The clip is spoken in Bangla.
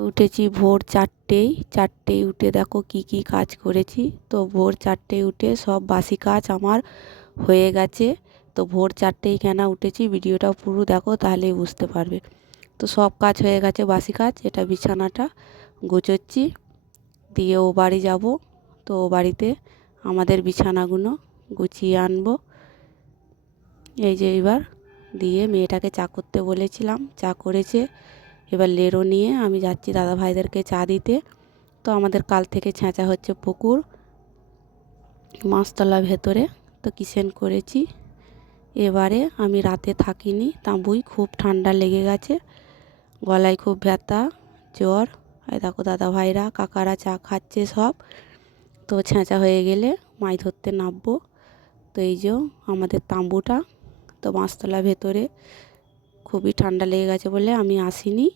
উঠেছি ভোর 4টেই। 4টেই উঠে দেখো কি কি কাজ করেছি। তো ভোর 4টেই উঠে সব বাসি কাজ আমার হয়ে গেছে। তো ভোর 4টেই কেন উঠেছি ভিডিওটা পুরো দেখো তাহলেই বুঝতে পারবে। তো সব কাজ হয়ে গেছে বাসি কাজ। এটা বিছানাটা গুছোচ্ছি, দিয়ে ও বাড়ি যাব। তো ও বাড়িতে আমাদের বিছানাগুলো গুছিয়ে আনবো। এই যে এবার দিয়ে মেয়েটাকে চা করতে বলেছিলাম, চা করেছে। এবার লেরো নিয়ে আমি যাচ্ছি দাদা ভাইদেরকে চা দিতে। তো আমাদের কাল থেকে ছেঁচা হচ্ছে পুকুর মাছতলার ভেতরে। তো কিচেন করেছি। এবারে আমি রাতে থাকিনি, তাঁবুই খুব ঠান্ডা লেগে গেছে, গলায় খুব ব্যথা, জ্বর। এই দেখো দাদা ভাইরা কাকারা চা খাচ্ছে সব। তো ছেঁচা হয়ে গেলে মাছ ধরতে নামবো। তো এই যে আমাদের তাঁবুটা। তো মাছতলার ভেতরে খুবই ঠান্ডা লেগে গেছে বলে আমি আসিনি।